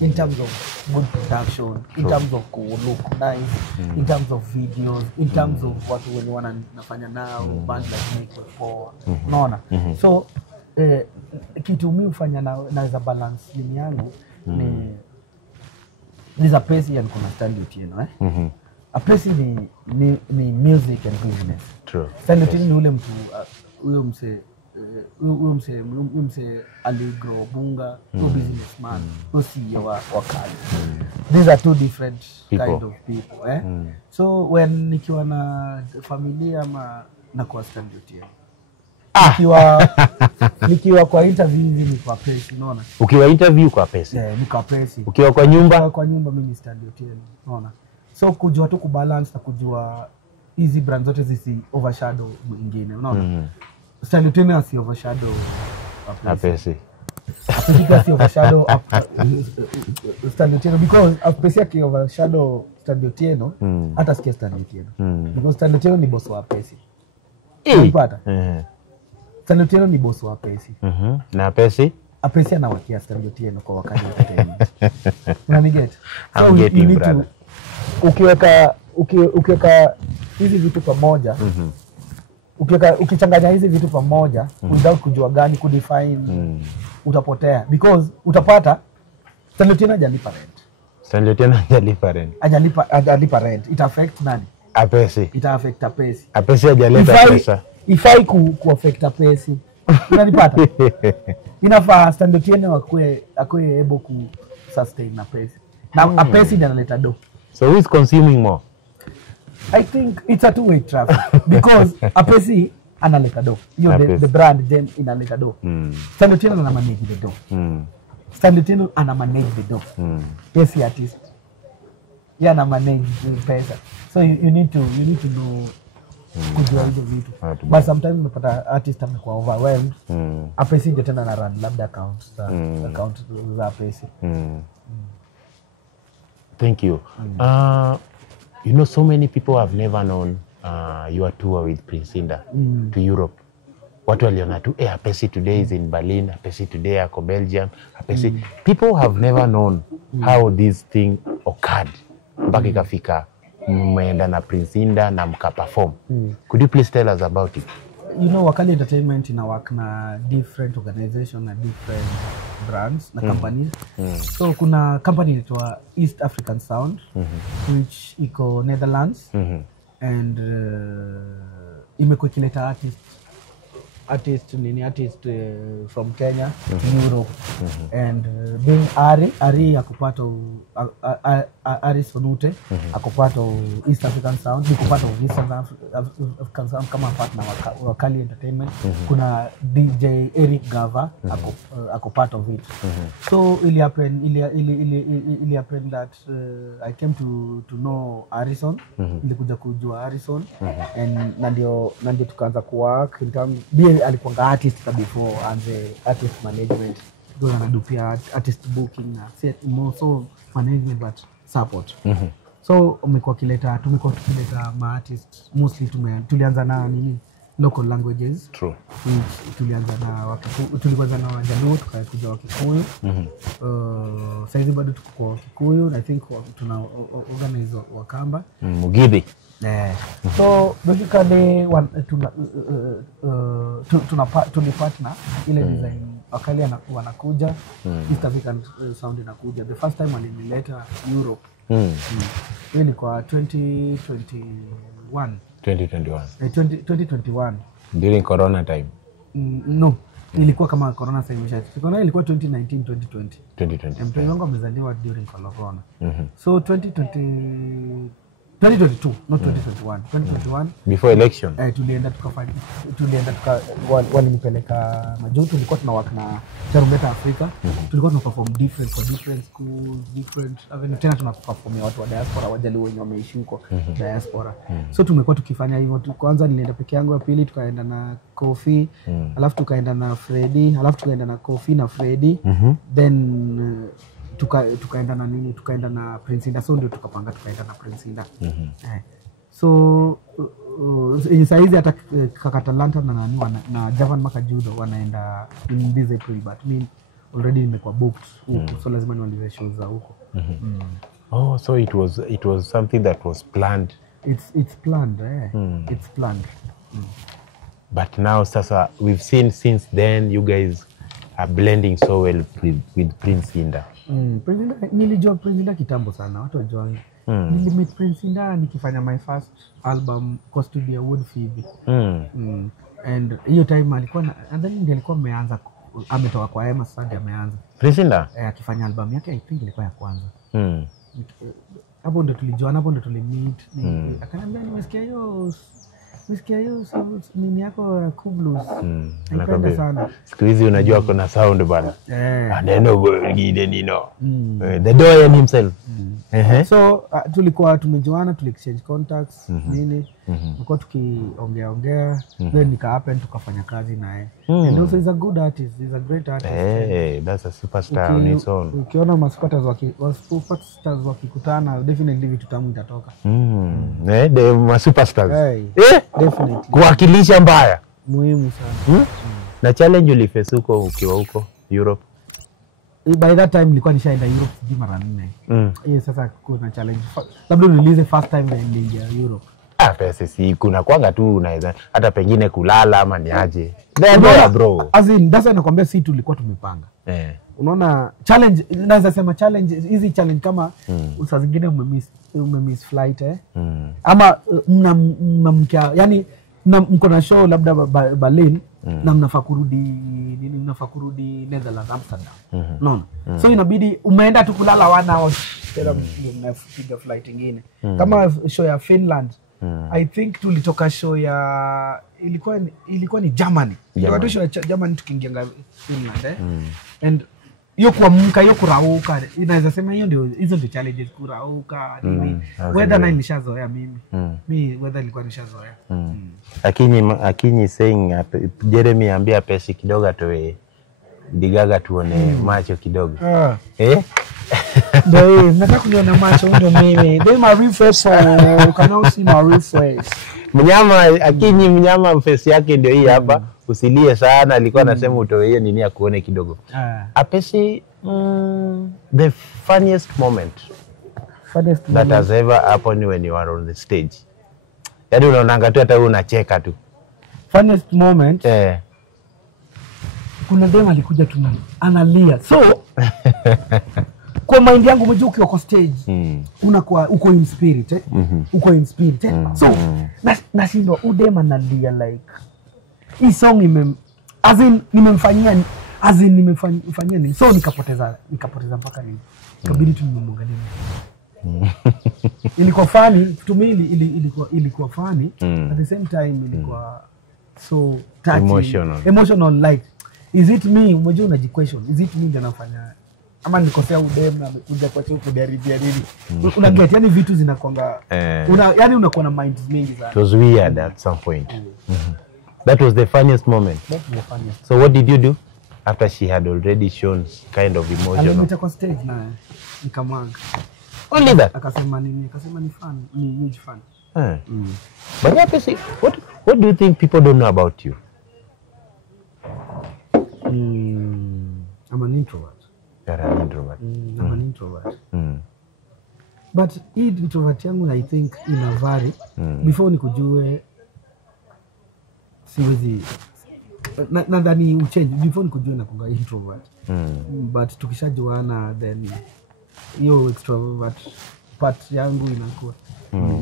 In terms of good production, in terms of look nice, in terms of videos, in terms of watu wenye wanafanya nao, band like make for, unaona. So kitu mimi hufanya na za balance lini yangu ni za pesi ya kuna stand out, you know, a pesi ni music and business. True. Stand out ni ule mtu huyo mse Allegro Bunga, businessman, CEO wa Kali. These are two different kind of people, So when nikiwa na familia ama na kwa stand out nikiwa kwa interview hivi ni kwa pesi, unaona. Ukiwa interview kwa pesi. Ni kwa pesi. Ukiwa kwa nyumba? Kwa nyumba mimi stand out, unaona. So kujua tu kubalance na kujua hizi brands zote zisi overshadow mwingine, unaona. Stand out asi overshadow a pesi. Apesi overshadow stand out because apesi aki overshadow stand out hata sikia stand out because stand out ni boss wa pesi. Unapata? Stand out ni boss wa pesi. Na pesi? Apesi anawakia stand out kwa wakati entertainment. Unaniget? So you need to ukiweka hizi vitu pamoja, ukichanganya hizi vitu pamoja without kujua gani kudefine, utapotea because utapata Stand Out hajalipa rent. Stand Out hajalipa rent. Hajalipa rent. Ita affect nani? Apesi. Ita affect Apesi. Apesi hajaleta pesa. Ifai ku affect Apesi. Unanipata? Inafaa Stand Out akue able ku sustain Apesi. Na Apesi ndiye analeta do. So who is consuming more? I think it's a two-way traffic because Apesi analeta do. The brand then inaleta do. Stand Out ana manage the do. Stand Out ana manage the do. Yes, the artist. Yeah, ana manage the pesa. So you need to know kujua hizo vitu. But sometimes unapata artist amekuwa overwhelmed. Apesi ndio tena na run labda account za Apesi. Thank you. You know, so many people have never known your tour with Prince Indah to Europe. Watu waliona tu, Apesi today is in Berlin, Apesi today ako Belgium, Apesi. People have never known how this thing occurred. Mpaka ikafika mmeenda na Prince Indah na mka perform. Could you please tell us about it? You know, Wakali Entertainment ina work na different organizations na different brands na companies. So kuna company inaitwa East African Sound, which iko Netherlands, and imekuwa ikileta artist from Kenya to Europe, and being Ari akupata Ari Sonute akupata East African Sound, akupata East African Sound kama partner wa Wakali Entertainment. Kuna DJ Eric Gava akupata of it. So ili happen that I came to know Harrison, nilikuja kujua Harrison, and ndio tukaanza kuwork in terms alikuwa artist before and the artist management, ndio anadupia artist booking na set more so management but support. Tumekuwa tukileta ma artist mostly tulianza na local languages. True. Tulianza na Wajaluo tukakuja Wakikuyu. Saizi bado tuko kwa Wakikuyu. I think tuna organize Wakamba. Mugithi. So basically tuna partner ile design wakali wanakuja East African sound inakuja. The first time walinileta Europe. Hiyo ni kwa 2021. 2021 during corona time. No, ilikuwa kama corona time imeshafika. Corona ilikuwa 2019 2020. Mtoto wangu amezaliwa during corona. So 2022, not 2021. Before election. Tulienda walinipeleka Majuu. Tulikuwa tuna work na Tarumbeta Africa. Tulikuwa tuna perform different schools, tena tuna perform watu wa diaspora, Wajaluo wenye wameishi huko diaspora. So tumekuwa tukifanya hivyo. Kwanza nilienda peke yangu, ya pili tukaenda na Kofi, alafu tukaenda na Freddy, alafu tukaenda na Kofi na Freddy. Then tukaenda na nini, tukaenda na Prince Inda. So ndio tukapanga tukaenda na Prince Inda. So saizi hata Kakatalanta na nani na Javan Makajudo wanaenda in this April, but me already nimekuwa booked huko. So lazima niwalize shows za huko. Oh, so it was something that was planned. It's planned. It's planned. But now sasa we've seen since then you guys are blending so well with Prince Inda. Prince Inda, nilijua Prince Inda kitambo sana, watu wajua. Nilimit Prince Inda nikifanya my first album kwa studio Wood Phoebe. And hiyo time alikuwa and then ndiye alikuwa ameanza, ametoka kwa Emma Sadi ameanza. Prince Inda akifanya album yake, I think ilikuwa ya kwanza. Hapo ndo tulijuana, hapo ndo tulimit. Akaniambia nimesikia hiyo nini yako Kublues. Napenda sana. Siku hizi unajua kuna sound bana. Neno Gidenino. The Doyen himself. So tulikuwa tumejuana, exchange contacts nini. Tulikuwa tukiongea. Then nika happen tukafanya kazi naye. And also he's a good artist, he's a great artist. Hey, that's a superstar on his own. Ukiona superstars wakikutana, definitely vitu tamu itatoka. The superstars. Definitely. Kuwakilisha mbaya. Muhimu sana. Na challenge uliface huko ukiwa huko Europe? By that time nilikuwa nishaenda Europe mara 4. Sasa kuna challenge. Labda niulize first time niliingia Europe. Pesa si kuna kwanga tu unaweza hata pengine kulala ama niaje. Bro. As in that's why nakwambia si tulikuwa tumepanga. Unaona challenge, naweza sema challenge, hizi challenge kama saa zingine umemiss flight ama mnamkia, yani mko na show labda Berlin na mnafaa kurudi Netherlands, Amsterdam. No. So inabidi umeenda tu kulala 1 hour tena mnapiga flight nyingine. Kama show ya Finland, I think tulitoka show ya ilikuwa ni Germany. Ilikuwa show ya Germany tukiingia Finland and hiyo kuamka, hiyo kurauka, inaweza sema hiyo ndio, hizo ndio challenges, kurauka nini. Weather na nishazoea mimi. Weather ilikuwa nishazoea. Lakini saying Jeremy ambia pesi kidogo atoe Digaga tuone macho kidogo. Ndio, nataka kuona macho ndio mimi. They my refresh, you can now see my refresh. Mnyama face yake ndio hii hapa. Usilie sana, alikuwa anasema utoe hiyo nini akuone kidogo. Apesi the funniest moment that has ever happened when you are on the stage. Yaani unaonanga tu hata wewe unacheka tu. Funniest moment? Kuna dema alikuja tu analia. So kwa mind yangu mmoja ukiwa kwa stage unakuwa uko in spirit uko in spirit so nashindwa udema analia like hii song nimemfanyia nini, so nikapoteza mpaka nini, ikabidi tu nimwangalie. Ilikuwa funny to me, ilikuwa funny at the same time ilikuwa so touching, emotional like is it me, mmoja unajiquestion, is it me ndio nafanya ama nikosea udem na kuja kwa chuo kujaribia nini. Unaget, yani vitu zinakonga yani unakuwa na minds mingi sana. It was weird at some point. That was the funniest moment. That was the funniest. So what did you do after she had already shown kind of emotion? Alimita kwa stage na nikamwaga. Only that? Akasema nini? Akasema ni fan, ni huge fan. But yeah, what What do you think people don't know about you? I'm an introvert. You're an introvert. I'm an introvert. But hii introvert yangu I think ina vary. Before nikujue siwezi nadhani uchange before nikujue nakuwa introvert. But tukishajuana then hiyo extrovert part yangu inakuwa.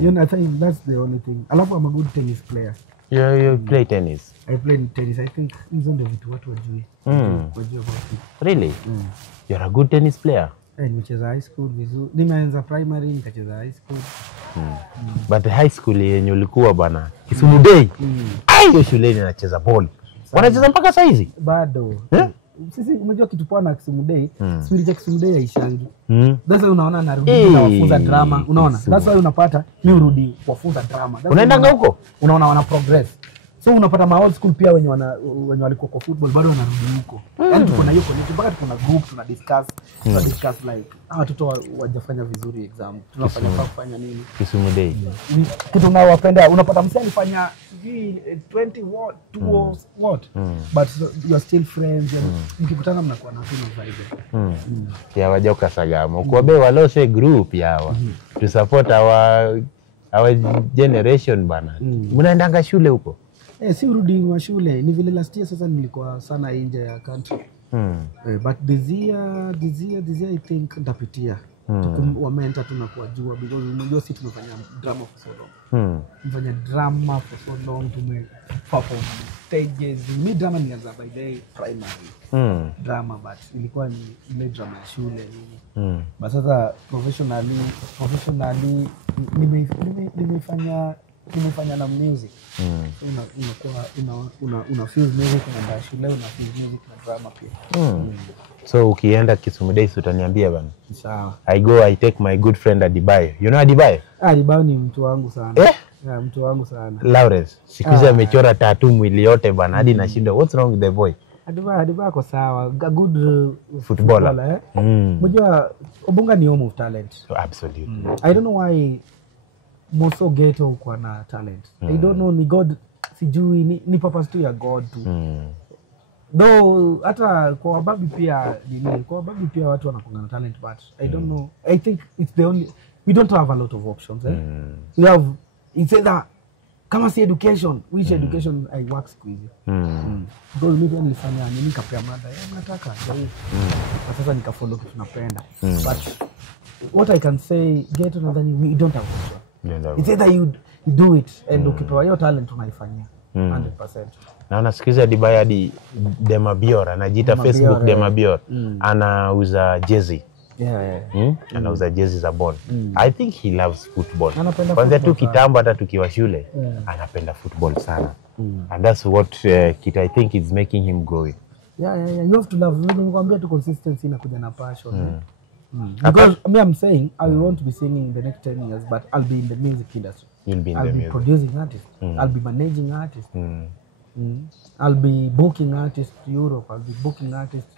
You know, I think that's the only thing. Alafu I'm a good tennis player. You play tennis? I play tennis. I think hizo ndio vitu watu wajui. Wajui about it. Really? You're a good tennis player? Nimecheza high school vizuri. Nimeanza primary nikacheza high school. But high school yenye ulikuwa bana Kisumu Day. Hiyo shuleni anacheza ball. Wanacheza mpaka saa hizi? Bado. Sisi umejua kitu poa na Kisumu Day, spirit ya Kisumu Day haishangi. That's why unaona narudi na wafunza drama, unaona? That's why unapata mimi urudi wafunza drama. Unaenda huko? Unaona wana progress. So unapata ma old school pia wenye walikuwa kwa football bado wanarudi huko. Yaani tuko na yuko ni mpaka tuko na group tuna discuss like watoto wajafanya vizuri exam. Tunafanya kufanya nini? Kisumu Day. Kitu unawapenda unapata msanii alifanya 20 what 2 what but you're still friends mkikutana mnakuwa na tuna vibe. Ya wajoka sagamo. Kuobe walose group yawa. To support our generation bana. Mnaendanga shule huko? Si urudi wa shule ni vile last year sasa nilikuwa sana nje ya country. But this year I think ndapitia. Tukumwamenta tunakuwajua because unajua sisi tumefanya drama for so long. Tumefanya drama for so long, tumeperform stages. Mimi drama nilianza by day primary. Drama but ilikuwa ni ile drama ya shule nini. But sasa professionally nimefanya na music. Una feel music na shule una feel music na drama pia. So ukienda Kisumu Days utaniambia bana. Sawa. I take my good friend Adibayo. You know Adibayo? Adibayo ni mtu wangu sana. Yeah, mtu wangu sana. Lawrence, sikuzi amechora tattoo mwili yote bana hadi nashinda. What's wrong with the boy? Adibayo ako sawa. A good footballer. Mjua Obunga ni home of talent. Absolutely. I don't know why Moso Ghetto kwa na talent. I don't know ni God sijui ni purpose tu ya God tu. Though hata kwa wababi pia watu wanakuwa na talent but I don't know. I think it's the only we don't have a lot of options. We have it's either kama si education, which education I work squeeze. Because mimi nilifanya nini kapea mada nataka sasa nikafollow kitu napenda. But what I can say Ghetto nadhani we don't have option. It's either you do it and ukipewa hiyo talent unaifanyia 100%. Na unasikiza Adibayo hadi Demabior anajiita Facebook Demabior anauza jersey. Anauza jersey za ball. I think he loves football. Kwanza tu kitambo hata tukiwa shule anapenda football sana. And that's what I think is making him going. Yeah. You have to love. Nikwambia tu consistency inakuja na passion. Because I'm saying I want to be singing in the next 10 years but I'll be in the music industry. You'll be in I'll the be music. producing artists. I'll be managing artists. I'll be booking artists to Europe. I'll be booking artists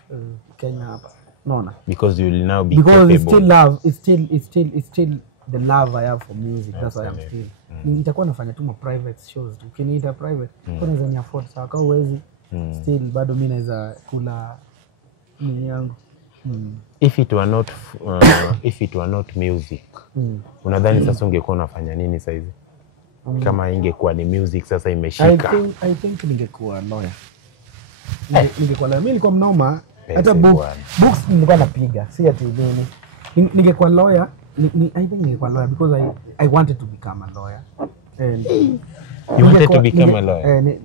Kenya hapa. No. Because you will now be because capable. It's still love. It's still the love I have for music. That's why I'm still. Nitakuwa nafanya tu private shows. Ukiniita private, unaweza ni afford sawa kama uwezi. Still bado mimi naweza kula nini yangu. If it were not music. Unadhani sasa ungekuwa unafanya nini sasa hivi? Kama ingekuwa ni music sasa imeshika. I think ningekuwa lawyer. Ningekuwa lawyer. Mimi nilikuwa mnoma hata books nilikuwa napiga. Si ati nini. Ningekuwa lawyer. I think ningekuwa lawyer because I wanted to become a lawyer. And you wanted to become a lawyer?